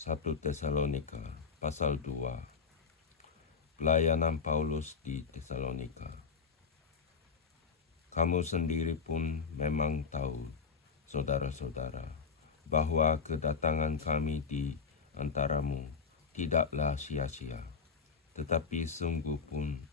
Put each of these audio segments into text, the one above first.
1 Tesalonika pasal 2. Pelayanan Paulus di Tesalonika. Kamu sendiri pun memang tahu, saudara-saudara, bahwa kedatangan kami di antaramu tidaklah sia-sia. Tetapi sungguh pun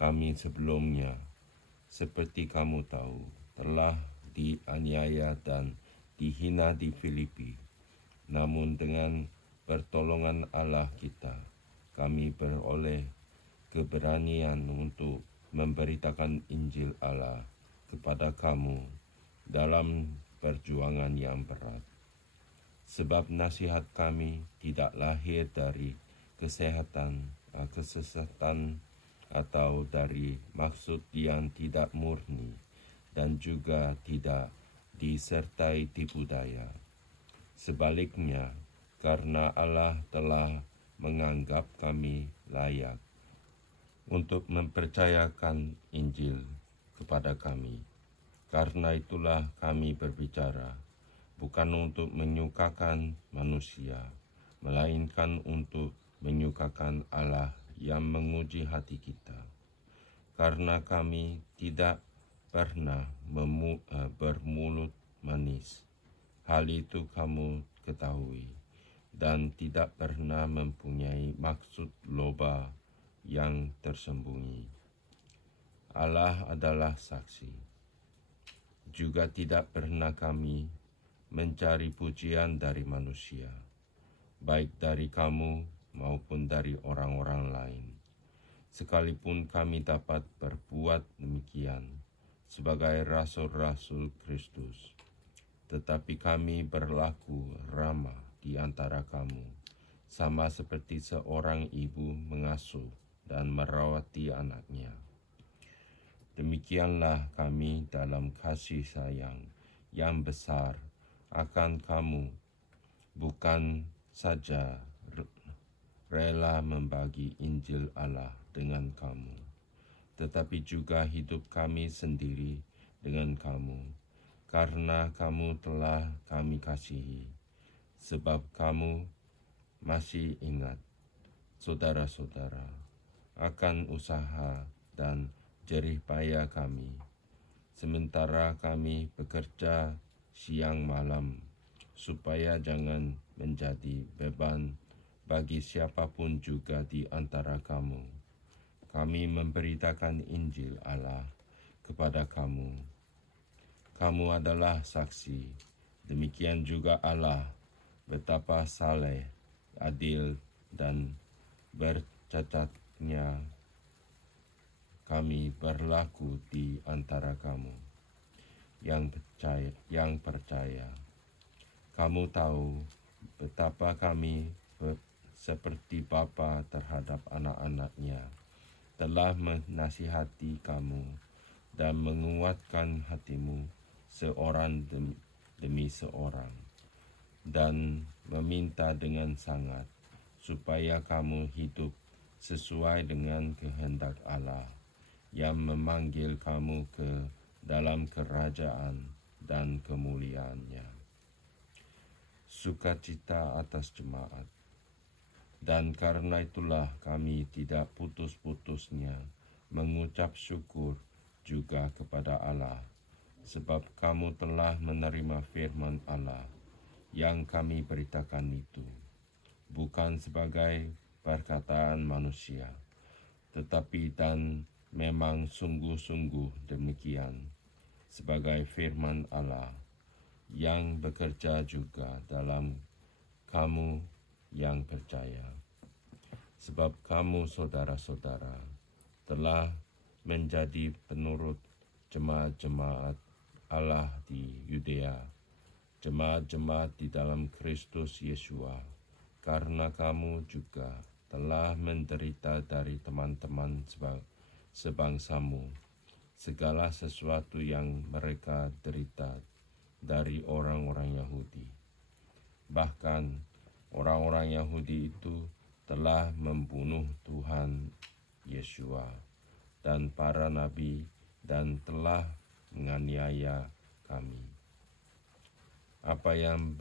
kami sebelumnya, seperti kamu tahu, telah dianiaya dan dihina di Filipi. Namun dengan pertolongan Allah kita, kami beroleh keberanian untuk memberitakan Injil Allah kepada kamu dalam perjuangan yang berat. Sebab nasihat kami tidak lahir dari kesesatan atau dari maksud yang tidak murni, dan juga tidak disertai tipu daya. Sebaliknya, karena Allah telah menganggap kami layak untuk mempercayakan Injil kepada kami. Karena itulah kami berbicara, bukan untuk menyukakan manusia, melainkan untuk menyukakan Allah yang menguji hati kita. Karena kami tidak pernah bermulut manis, hal itu kamu ketahui, dan tidak pernah mempunyai maksud loba yang tersembunyi. Allah adalah saksi. Juga tidak pernah kami mencari pujian dari manusia, baik dari kamu maupun dari orang-orang lain. Sekalipun kami dapat berbuat demikian sebagai rasul-rasul Kristus, tetapi kami berlaku ramah di antara kamu, sama seperti seorang ibu mengasuh dan merawati anaknya. Demikianlah kami dalam kasih sayang yang besar akan kamu, bukan saja rela membagi Injil Allah dengan kamu, tetapi juga hidup kami sendiri dengan kamu, karena kamu telah kami kasihi, sebab kamu masih ingat, saudara-saudara, akan usaha dan jerih payah kami, sementara kami bekerja siang malam, supaya jangan menjadi beban bagi siapapun juga di antara kamu. Kami memberitakan Injil Allah kepada kamu. Kamu adalah saksi, demikian juga Allah, betapa saleh, adil, dan bercacatnya kami berlaku di antara kamu yang percaya. Kamu tahu betapa kami seperti bapa terhadap anak-anaknya, telah menasihati kamu dan menguatkan hatimu seorang demi seorang, dan meminta dengan sangat supaya kamu hidup sesuai dengan kehendak Allah yang memanggil kamu ke dalam kerajaan dan kemuliaannya. Sukacita atas jemaat. Dan karena itulah kami tidak putus-putusnya mengucap syukur juga kepada Allah, sebab kamu telah menerima firman Allah yang kami beritakan itu, bukan sebagai perkataan manusia, tetapi dan memang sungguh-sungguh demikian, sebagai firman Allah yang bekerja juga dalam kamu yang percaya. Sebab kamu, saudara-saudara, telah menjadi penurut jemaat-jemaat Allah di Yudea, jemaat-jemaat di dalam Kristus Yesua, karena kamu juga telah menderita dari teman-teman sebangsamu segala sesuatu yang mereka derita dari orang-orang Yahudi. Bahkan orang-orang Yahudi itu telah membunuh Tuhan Yesua dan para nabi dan telah menganiaya kami. Apa yang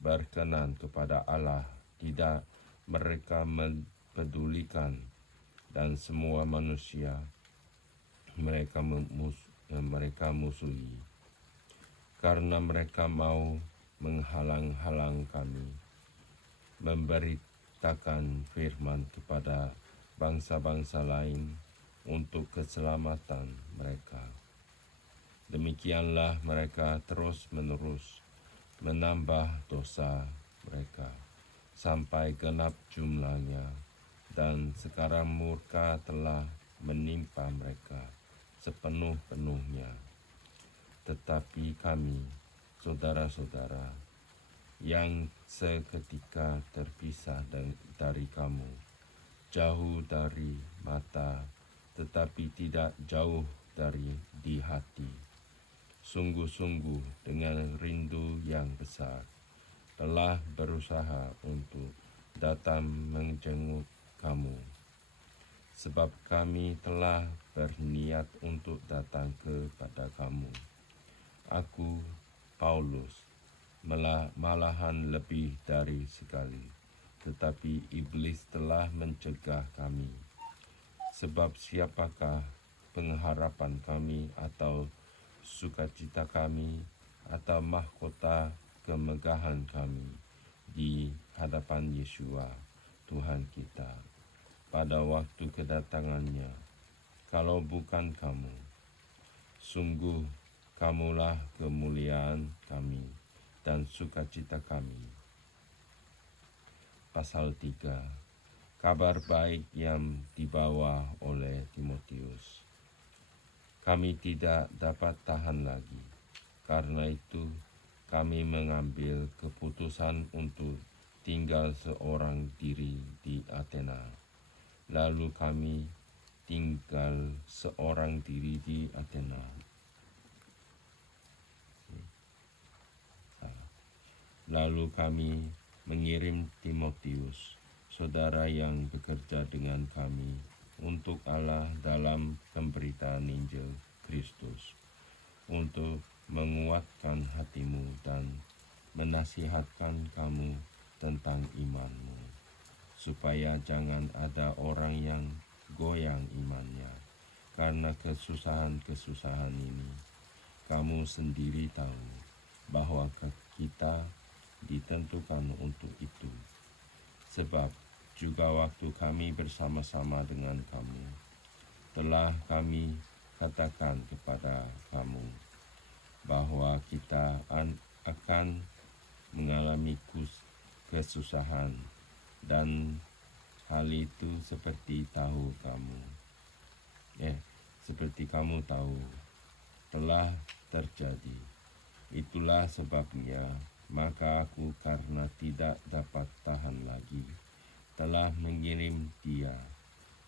berkenan kepada Allah tidak mereka mempedulikan, dan semua manusia mereka musuhi, karena mereka mau menghalang-halang kami memberitakan firman kepada bangsa-bangsa lain untuk keselamatan mereka. Demikianlah mereka terus-menerus menambah dosa mereka sampai genap jumlahnya, dan sekarang murka telah menimpa mereka sepenuh-penuhnya. Tetapi kami, saudara-saudara, yang seketika terpisah dari kamu, jauh dari mata, tetapi tidak jauh dari di hati, sungguh-sungguh dengan rindu yang besar, telah berusaha untuk datang menjenguk kamu. Sebab kami telah berniat untuk datang kepada kamu. Aku, Paulus, malahan lebih dari sekali, tetapi iblis telah mencegah kami. Sebab siapakah pengharapan kami atau sukacita kami atau mahkota kemegahan kami di hadapan Yesua Tuhan kita pada waktu kedatangannya, kalau bukan kamu? Sungguh kamulah kemuliaan kami dan sukacita kami. Pasal 3. Kabar baik yang dibawa oleh Timotius. Kami tidak dapat tahan lagi, karena itu kami mengambil keputusan untuk tinggal seorang diri di Athena. Lalu kami tinggal seorang diri di Athena. Lalu kami mengirim Timotius, saudara yang bekerja dengan kami untuk Allah dalam pemberitaan Injil Kristus, untuk menguatkan hatimu dan menasihatkan kamu tentang imanmu, supaya jangan ada orang yang goyang imannya karena kesusahan-kesusahan ini. Kamu sendiri tahu bahwa kita ditentukan untuk itu. Sebab juga waktu kami bersama-sama dengan kamu, telah kami katakan kepada kamu bahwa kita akan mengalami kesusahan, dan hal itu seperti kamu tahu telah terjadi. Itulah sebabnya maka aku, karena tidak dapat tahan lagi, telah mengirim dia,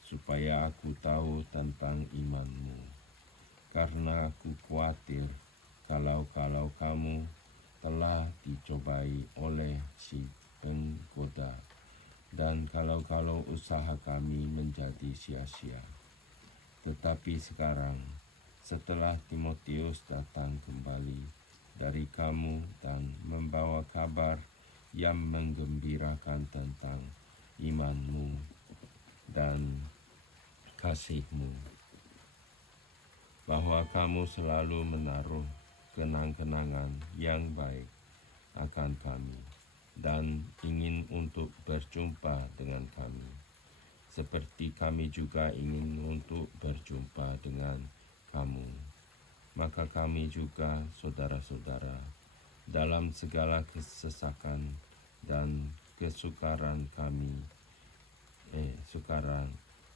supaya aku tahu tentang imanmu. Karena aku khawatir kalau kamu telah dicobai oleh si penggoda, dan kalau usaha kami menjadi sia-sia. Tetapi sekarang, setelah Timotius datang kembali dari kamu dan membawa kabar yang menggembirakan tentang imanmu dan kasihmu, bahwa kamu selalu menaruh kenang-kenangan yang baik akan kami dan ingin untuk berjumpa dengan kami, seperti kami juga ingin untuk berjumpa dengan kamu. Maka kami juga, saudara-saudara, dalam segala kesesakan dan kesukaran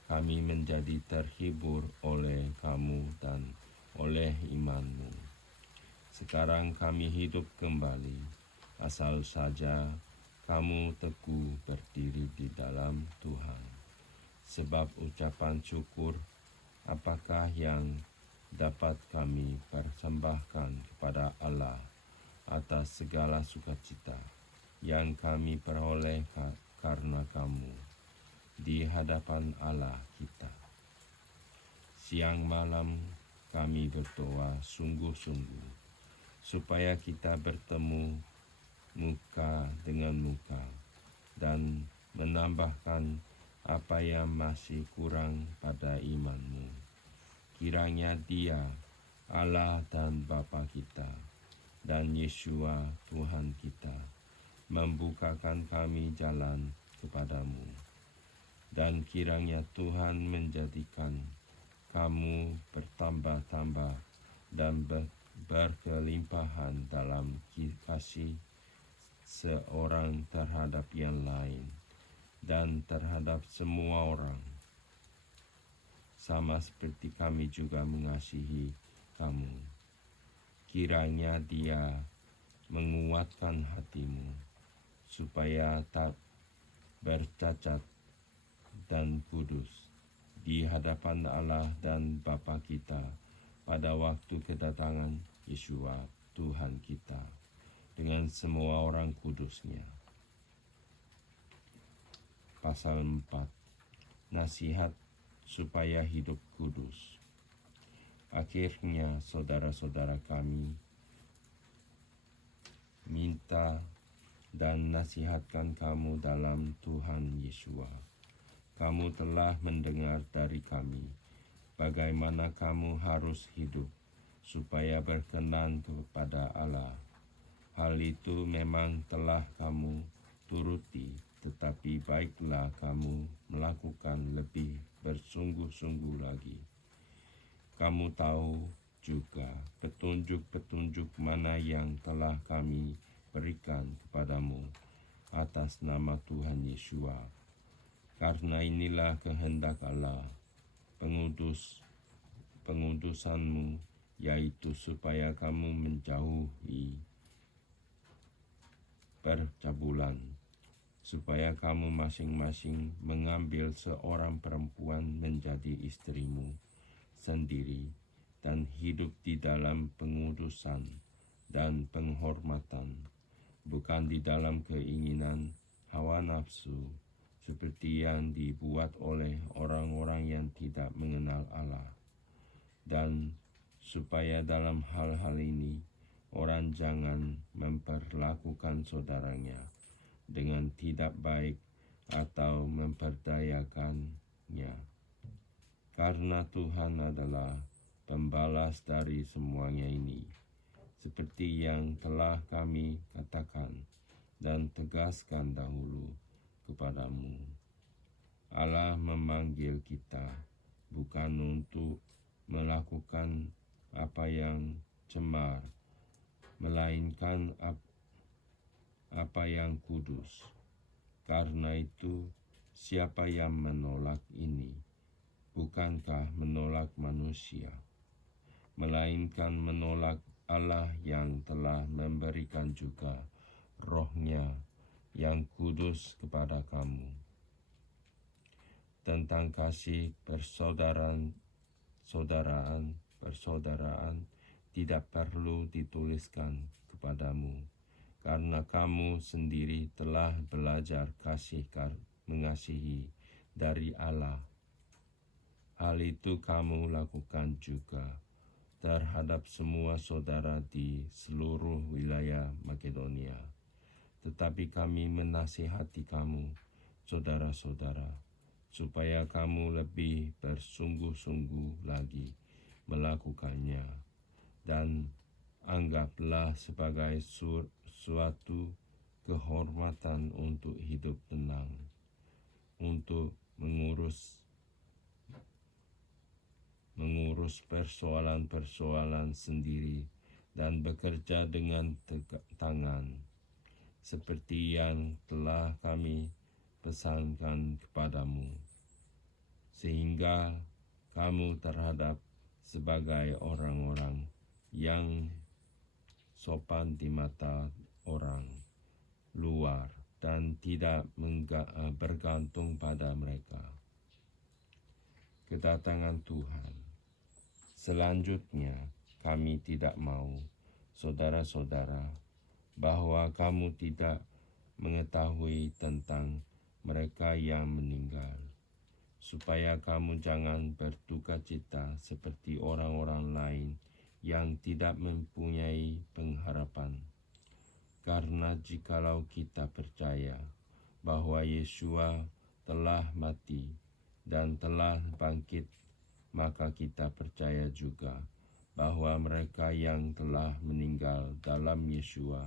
kami menjadi terhibur oleh kamu dan oleh imanmu. Sekarang kami hidup kembali, asal saja kamu teguh berdiri di dalam Tuhan. Sebab ucapan syukur apakah yang dapat kami persembahkan kepada Allah atas segala sukacita yang kami peroleh karena kamu di hadapan Allah kita. Siang malam kami berdoa sungguh-sungguh supaya kita bertemu muka dengan muka dan menambahkan apa yang masih kurang pada imanmu. Kiranya Dia, Allah dan Bapa kita, dan Yeshua Tuhan kita, membukakan kami jalan kepadamu. Dan kiranya Tuhan menjadikan kamu bertambah-tambah dan berkelimpahan dalam kasih seorang terhadap yang lain dan terhadap semua orang, sama seperti kami juga mengasihi kamu. Kiranya Dia menguatkan hatimu supaya tak bercacat dan kudus di hadapan Allah dan Bapa kita pada waktu kedatangan Yeshua Tuhan kita dengan semua orang kudusnya. Pasal 4. Nasihat supaya hidup kudus. Akhirnya saudara-saudara kami minta dan nasihatkan kamu dalam Tuhan Yeshua. Kamu telah mendengar dari kami bagaimana kamu harus hidup supaya berkenan kepada Allah. Hal itu memang telah kamu turuti, tetapi baiklah kamu melakukan lebih bersungguh-sungguh lagi. Kamu tahu juga petunjuk-petunjuk mana yang telah kami berikan kepadamu atas nama Tuhan Yeshua. Karena inilah kehendak Allah, pengudusanmu, yaitu supaya kamu menjauhi percabulan, supaya kamu masing-masing mengambil seorang perempuan menjadi istrimu sendiri dan hidup di dalam pengudusan dan penghormatan, bukan di dalam keinginan hawa nafsu, seperti yang dibuat oleh orang-orang yang tidak mengenal Allah. Dan supaya dalam hal-hal ini orang jangan memperlakukan saudaranya dengan tidak baik atau memperdayakannya. Karena Tuhan adalah pembalas dari semuanya ini, seperti yang telah kami katakan dan tegaskan dahulu kepadamu. Allah memanggil kita bukan untuk melakukan apa yang cemar, melainkan apa yang kudus. Karena itu, siapa yang menolak ini, bukankah menolak manusia, melainkan menolak Allah yang telah memberikan juga Roh-Nya yang kudus kepada kamu. Tentang kasih persaudaraan tidak perlu dituliskan kepadamu, karena kamu sendiri telah belajar mengasihi dari Allah. Hal itu kamu lakukan juga terhadap semua saudara di seluruh wilayah Makedonia. Tetapi kami menasihati kamu, saudara-saudara, supaya kamu lebih bersungguh-sungguh lagi melakukannya, dan anggaplah sebagai suatu kehormatan untuk hidup tenang, untuk mengurus persoalan-persoalan sendiri dan bekerja dengan tangan, seperti yang telah kami pesankan kepadamu, sehingga kamu terhadap sebagai orang-orang yang sopan di mata orang luar dan tidak bergantung pada mereka. Kedatangan Tuhan. Selanjutnya, kami tidak mau, saudara-saudara, bahwa kamu tidak mengetahui tentang mereka yang meninggal, supaya kamu jangan berduka cita seperti orang-orang lain yang tidak mempunyai pengharapan. Karena jikalau kita percaya bahwa Yesua telah mati dan telah bangkit, maka kita percaya juga bahwa mereka yang telah meninggal dalam Yesua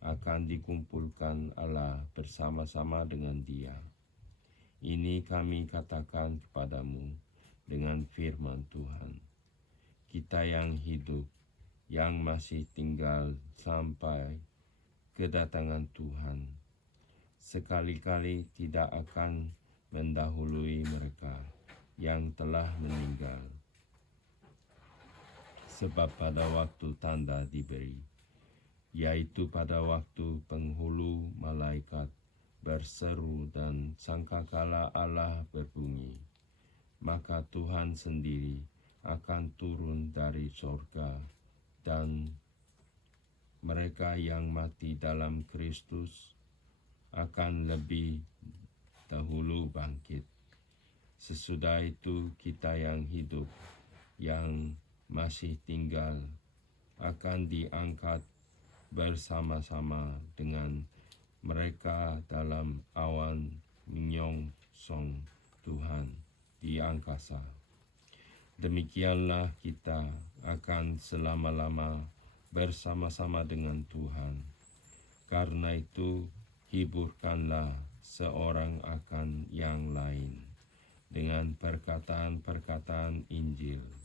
akan dikumpulkan Allah bersama-sama dengan Dia. Ini kami katakan kepadamu dengan firman Tuhan. Kita yang hidup, yang masih tinggal sampai kedatangan Tuhan, sekali-kali tidak akan mendahului mereka yang telah meninggal. Sebab pada waktu tanda diberi, yaitu pada waktu penghulu malaikat berseru dan sangkakala Allah berbunyi, maka Tuhan sendiri akan turun dari sorga, dan mereka yang mati dalam Kristus akan lebih dahulu bangkit. Sesudah itu kita yang hidup, yang masih tinggal, akan diangkat bersama-sama dengan mereka dalam awan menyongsong Tuhan di angkasa. Demikianlah kita akan selama-lama bersama-sama dengan Tuhan. Karena itu, hiburkanlah seorang akan yang lain dengan perkataan-perkataan Injil